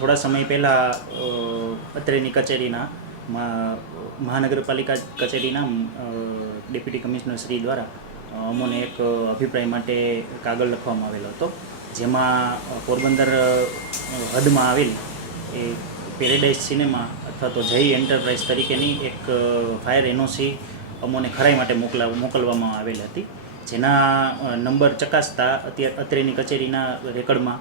થોડા સમય પહેલાં અત્રેની કચેરીના મહાનગરપાલિકા કચેરીના ડેપ્યુટી કમિશનર શ્રી દ્વારા અમોને એક અભિપ્રાય માટે કાગળ લખવામાં આવેલો હતો. જેમાં પોરબંદર હદમાં આવેલ એ પેરેડાઇઝ સિનેમા અથવા તો જય એન્ટરપ્રાઇઝ તરીકેની એક ફાયર એનઓસી અમોને ખરાઈ માટે મોકલા, મોકલવામાં આવેલ હતી. જેના નંબર ચકાસતા અત્યારે અત્રેની કચેરીના રેકર્ડમાં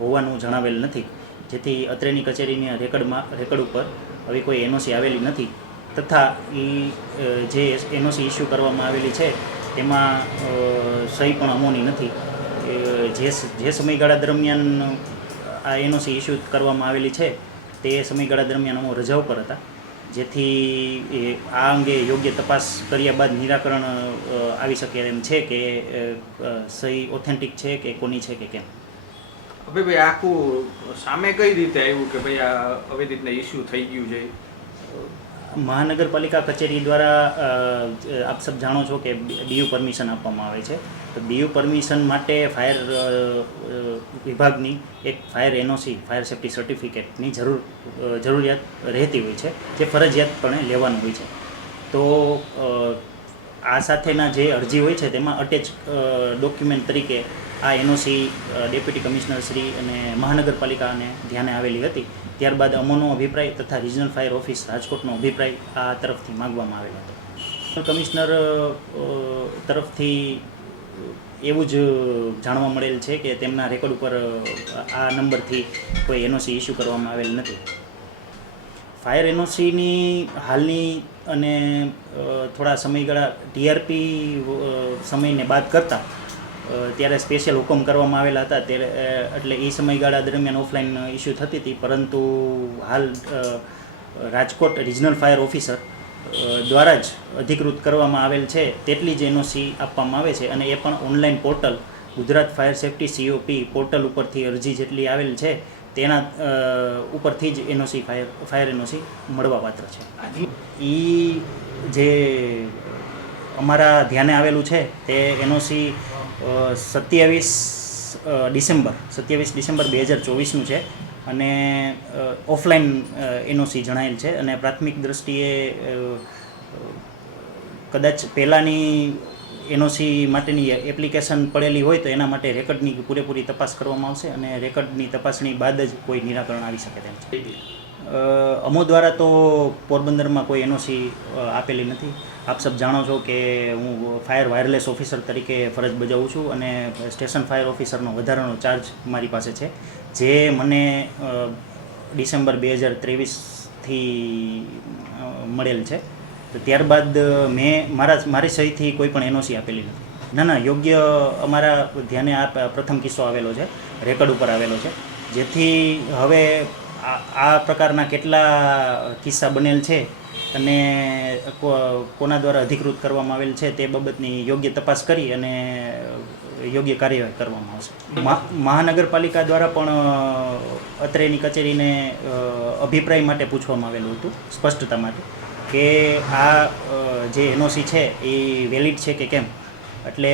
હોવાનું જણાવેલ નથી. જેથી અત્રેની કચેરીની રેકર્ડમાં રેકર્ડ ઉપર આવી કોઈ એનઓસી આવેલી નથી. તથા એ જે એનઓસી ઇસ્યુ કરવામાં આવેલી છે, તેમાં સહી પણ અમોની નથી. જે જે સમયગાળા દરમિયાન આ એનઓસી ઇસ્યુ કરવામાં આવેલી છે, તે સમયગાળા દરમિયાન અમો રજા ઉપર હતા. જેથી આ અંગે યોગ્ય તપાસ કર્યા બાદ નિરાકરણ આવી શકે એમ છે કે સહી ઓથેન્ટિક છે કે કોની છે કે કેમ. હવે ભાઈ આખું સામે કઈ રીતે આવ્યું કે ભાઈ આ આવી રીતના ઇસ્યુ થઈ ગયું છે? મહાનગરપાલિકા કચેરી દ્વારા આપ સબ જાણો છો કે બીયુ પરમિશન આપવામાં આવે છે. તો બીયુ પરમિશન માટે ફાયર વિભાગની એક ફાયર એનઓસી, ફાયર સેફ્ટી સર્ટિફિકેટની જરૂર જરૂરિયાત રહેતી હોય છે, જે ફરજિયાતપણે લેવાનું હોય છે. તો આ સાથેના જે અરજી હોય છે, તેમાં અટેચ ડોક્યુમેન્ટ તરીકે આ એનઓસી ડેપ્યુટી કમિશનર શ્રી અને મહાનગરપાલિકાને ધ્યાને આવેલી હતી. ત્યારબાદ અમોનો અભિપ્રાય તથા રિજનલ ફાયર ઓફિસ રાજકોટનો અભિપ્રાય આ તરફથી માગવામાં આવેલો હતો. કમિશનર તરફથી એવું જ જાણવા મળેલ છે કે તેમના રેકોર્ડ ઉપર આ નંબરથી કોઈ એનઓસી ઇસ્યુ કરવામાં આવેલ નથી. ફાયર એનઓસીની હાલની અને થોડા સમયગાળા ટીઆરપી સમયને બાદ કરતાં ત્યારે સ્પેશિયલ હુકમ કરવામાં આવેલા હતા. ત્યારે એટલે એ સમયગાળા દરમિયાન ઓફલાઈન ઇસ્યુ થતી હતી. પરંતુ હાલ રાજકોટ રિજનલ ફાયર ઓફિસર દ્વારા જ અધિકૃત કરવામાં આવેલ છે. તેટલી જ એનઓસી આપવામાં આવે છે અને એ પણ online portal Gujarat fire safety COP portal ઉપરથી અરજી જેટલી આવેલ છે, તેના ઉપરથી જ એનઓસી ફાયર ફાયર એનઓસી મળવા પાત્ર છે. એ જે અમારા ધ્યાને આવેલું છે, તે એનઓસી સત્યાવીસ ડિસેમ્બર. સત્યાવીસ ડિસેમ્બર બે હજાર ચોવીસનું છે. અને ઓફલાઈન એનઓસી જણાયેલ છે. અને પ્રાથમિક દ્રષ્ટિએ કદાચ પહેલાંની એનઓસી માટેની એપ્લિકેશન પડેલી હોય તો એના માટે રેકર્ડની પૂરેપૂરી તપાસ કરવામાં આવશે અને રેકર્ડની તપાસણી બાદ જ કોઈ નિરાકરણ આવી શકે તેમ છે. અમો દ્વારા તો પોરબંદરમાં કોઈ એનઓસી આપેલી નથી. આપ સબ જાણો છો કે હું ફાયર વાયરલેસ ઓફિસર તરીકે ફરજ બજાવું છું અને સ્ટેશન ફાયર ઓફિસરનો વધારાનો ચાર્જ મારી પાસે છે. જે મને ડિસેમ્બર બે હજાર ત્રેવીસથી મળેલ છે. તો ત્યારબાદ મેં મારા, મારી સહીથી કોઈ પણ એનઓસી આપેલી નથી. ના ના, યોગ્ય અમારા ધ્યાને આ પ્રથમ કિસ્સો આવેલો છે. રેકર્ડ ઉપર આવેલો છે. જેથી હવે આ પ્રકારના કેટલા કિસ્સા બનેલ છે અને કોના દ્વારા અધિકૃત કરવામાં આવેલ છે તે બાબતની યોગ્ય તપાસ કરી અને યોગ્ય કાર્યવાહી કરવામાં આવશે. મહા- મહાનગરપાલિકા દ્વારા પણ અત્રેની કચેરીને અભિપ્રાય માટે પૂછવામાં આવેલું હતું, સ્પષ્ટતા માટે, કે આ જે એનઓસી છે એ વેલિડ છે કે કેમ? એટલે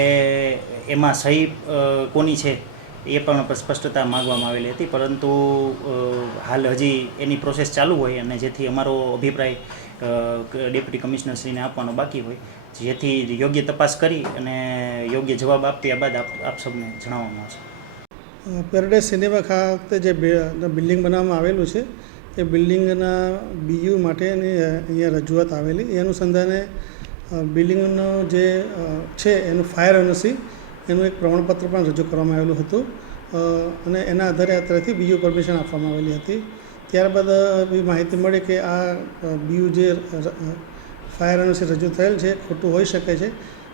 એમાં સહી કોની છે? એ પણ સ્પષ્ટતા માગવામાં આવેલી હતી. પરંતુ હાલ હજી એની પ્રોસેસ ચાલુ હોય અને જેથી અમારો અભિપ્રાય ડેપ્યુટી કમિશનરશ્રીને આપવાનો બાકી હોય, જેથી યોગ્ય તપાસ કરી અને યોગ્ય જવાબ આપ્યા બાદ આપ આપ સૌને જણાવવામાં આવશે. પેરેડાઇઝ સિનેમા ખાતે જે બિલ્ડિંગ બનાવવામાં આવેલું છે, એ બિલ્ડિંગના બીયુ માટેની અહીંયા રજૂઆત આવેલી. એ અનુસંધાને બિલ્ડિંગનો જે છે, એનું ફાયર એનઓસી એનું એક પ્રમાણપત્ર પણ રજૂ કરવામાં આવેલું હતું. અને એના આધારે અત્યારેથી બીયુ પરમિશન આપવામાં આવેલી હતી. ત્યારબાદ એવી માહિતી મળી કે આ બીયુ જે ફાયર એનઓસી રજૂ થયેલ છે, ખોટું હોઈ શકે છે.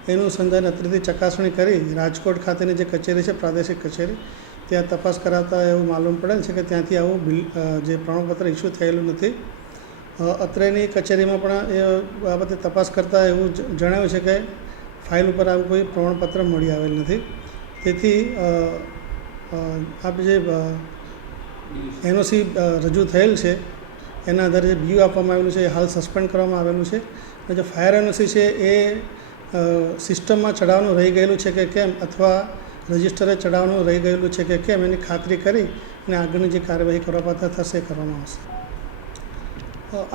એનું સંધાન અત્યારથી ચકાસણી કરી રાજકોટ ખાતેની જે કચેરી છે, પ્રાદેશિક કચેરી, ત્યાં તપાસ કરાવતા એવું માલુમ પડેલ છે કે ત્યાંથી આવું બિલ જે પ્રમાણપત્ર ઇસ્યુ થયેલું નથી. અત્રેની કચેરીમાં પણ એ બાબતે તપાસ કરતાં એવું જણાવ્યું છે કે ફાઇલ ઉપર આવું કોઈ પ્રમાણપત્ર મળી આવેલ નથી. તેથી આપ જે એનઓસી રજૂ થયેલ છે, એના આધારે જે બીયુ આપવામાં આવેલું છે, એ હાલ સસ્પેન્ડ કરવામાં આવેલું છે. અને જે ફાયર એનઓસી છે, એ સિસ્ટમમાં ચડાવવાનું રહી ગયેલું છે કે કેમ અથવા રજિસ્ટરે ચડાવવાનું રહી ગયેલું છે કે કેમ, એની ખાતરી કરી અને આગળની જે કાર્યવાહી કરવા પાત્ર થશે કરવામાં આવશે.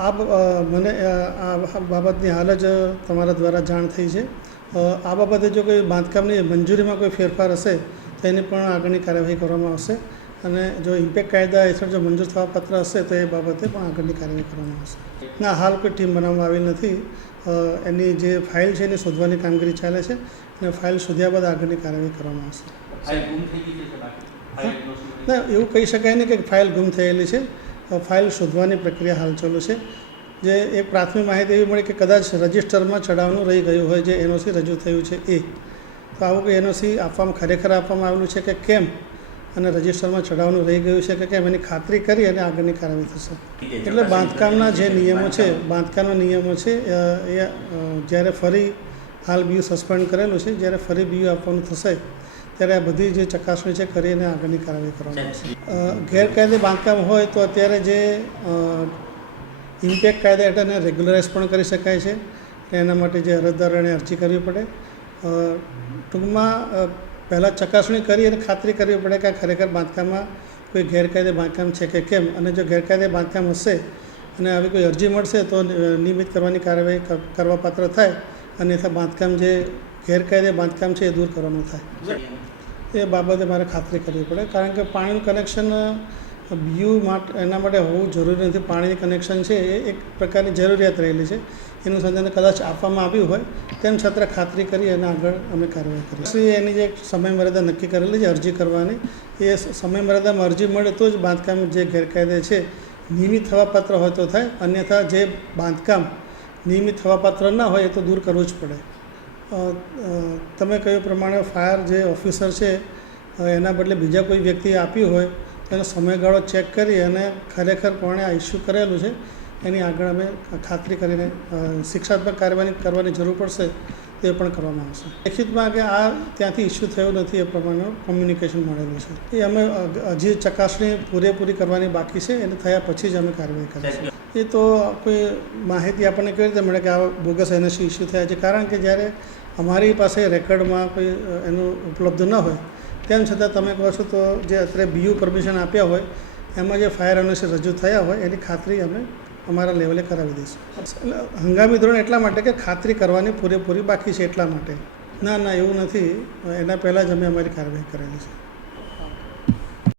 આ મને આ બાબતની હાલ જ તમારા દ્વારા જાણ થઈ છે. આ બાબતે જો કોઈ બાંધકામની મંજૂરીમાં કોઈ ફેરફાર હશે તો એની પણ આગળની કાર્યવાહી કરવામાં આવશે. અને જો ઇમ્પેક્ટ કાયદા હેઠળ જો મંજૂર થવા પાત્ર હશે તો એ બાબતે પણ આગળની કાર્યવાહી કરવામાં આવશે. ના હાલ કોઈ ટીમ બનાવવામાં આવી નથી. એની જે ફાઇલ છે એની શોધવાની કામગીરી ચાલે છે. અને ફાઇલ શોધ્યા બાદ આગળની કાર્યવાહી કરવામાં આવશે? ના એવું કહી શકાય નહીં કે ફાઇલ ગુમ થયેલી છે. ફાઇલ શોધવાની પ્રક્રિયા હાલ ચાલુ છે. જે એક પ્રાથમિક માહિતી એવી મળી કે કદાચ રજિસ્ટરમાં ચડાવવાનું રહી ગયું હોય જે એનઓસી રજૂ થયું છે એ. તો આવું કે એનઓસી આપવામાં ખરેખર આપવામાં આવેલું છે કે કેમ અને રજિસ્ટરમાં ચડાવવાનું રહી ગયું છે કે કેમ એની ખાતરી કરી અને આગળની કાર્યવાહી થશે. એટલે બાંધકામના જે નિયમો છે બાંધકામના નિયમો છે એ જ્યારે ફરી હાલ બીયુ સસ્પેન્ડ કરેલું છે જ્યારે ફરી બીયુ આપવાનું થશે ત્યારે આ બધી જે ચકાસણી છે કરીને આગળની કાર્યવાહી કરવામાં આવશે ગેરકાયદે બાંધકામ હોય તો અત્યારે જે ઇમ્પેક્ટ કાયદા હેઠળ એને રેગ્યુલરાઇઝ પણ કરી શકાય છે. એના માટે જે અરજદારોને અરજી કરવી પડે. ટૂંકમાં પહેલાં ચકાસણી કરી અને ખાતરી કરવી પડે કે ખરેખર બાંધકામમાં કોઈ ગેરકાયદે બાંધકામ છે કે કેમ? અને જો ગેરકાયદે બાંધકામ હશે અને આવી કોઈ અરજી મળશે તો નિયમિત કરવાની કાર્યવાહી કરવાપાત્ર કરવા પાત્ર થાય અને બાંધકામ જે ગેરકાયદે બાંધકામ છે એ દૂર કરવાનું થાય. એ બાબતે મારે ખાતરી કરવી પડે. કારણ કે પાણીનું કનેક્શન બીયુ માટે, એના માટે હોવું જરૂરી નથી. પાણીની કનેક્શન છે, એ એક પ્રકારની જરૂરિયાત રહેલી છે. એનું સંધાન કદાચ આપવામાં આવ્યું હોય, તેમ છતાં ખાતરી કરી અને આગળ અમે કાર્યવાહી કરીએ. શ્રી એની જે સમય મર્યાદા નક્કી કરેલી છે, અરજી કરવાની, એ સમય મર્યાદામાં અરજી મળે તો જ બાંધકામ જે ગેરકાયદે છે, નિયમિત થવાપાત્ર હોય તો થાય. અન્યથા જે બાંધકામ નિયમિત થવાપાત્ર ના હોય, એ તો દૂર કરવું જ પડે. તમે કહ્યું પ્રમાણે ફાયર જે ઓફિસર છે એના બદલે બીજા કોઈ વ્યક્તિએ આપ્યું હોય એનો સમયગાળો ચેક કરી અને ખરેખર કોણે આ ઇસ્યુ કરેલું છે એની આગળ અમે ખાતરી કરીને શિક્ષાત્મક કાર્યવાહી કરવાની જરૂર પડશે તે પણ કરવામાં આવશે. લેખિતમાં કે આ ત્યાંથી ઇસ્યુ થયું નથી એ પ્રમાણેનું કોમ્યુનિકેશન મળેલું છે. એ અમે હજી ચકાસણી પૂરેપૂરી કરવાની બાકી છે એને થયા પછી જ અમે કાર્યવાહી કરીશું. એ તો કોઈ માહિતી આપણને કેવી રીતે મળે કે આ બોગસ એનએસસી ઇસ્યુ થયા છે? કારણ કે જ્યારે અમારી પાસે રેકર્ડમાં કોઈ એનું ઉપલબ્ધ ન હોય તેમ છતાં તમે કહો છો તો જે અત્યારે બીયુ પરમિશન આપ્યા હોય, એમાં જે ફાયર એનઓસી રજૂ થયા હોય, એની ખાતરી અમે અમારા લેવલે કરાવી દઈશું. એટલે હંગામી ધોરણ એટલા માટે કે ખાતરી કરવાની પૂરેપૂરી બાકી છે એટલા માટે. ના ના, એવું નથી. એના પહેલાં જ અમે અમારી કાર્યવાહી કરેલી છે.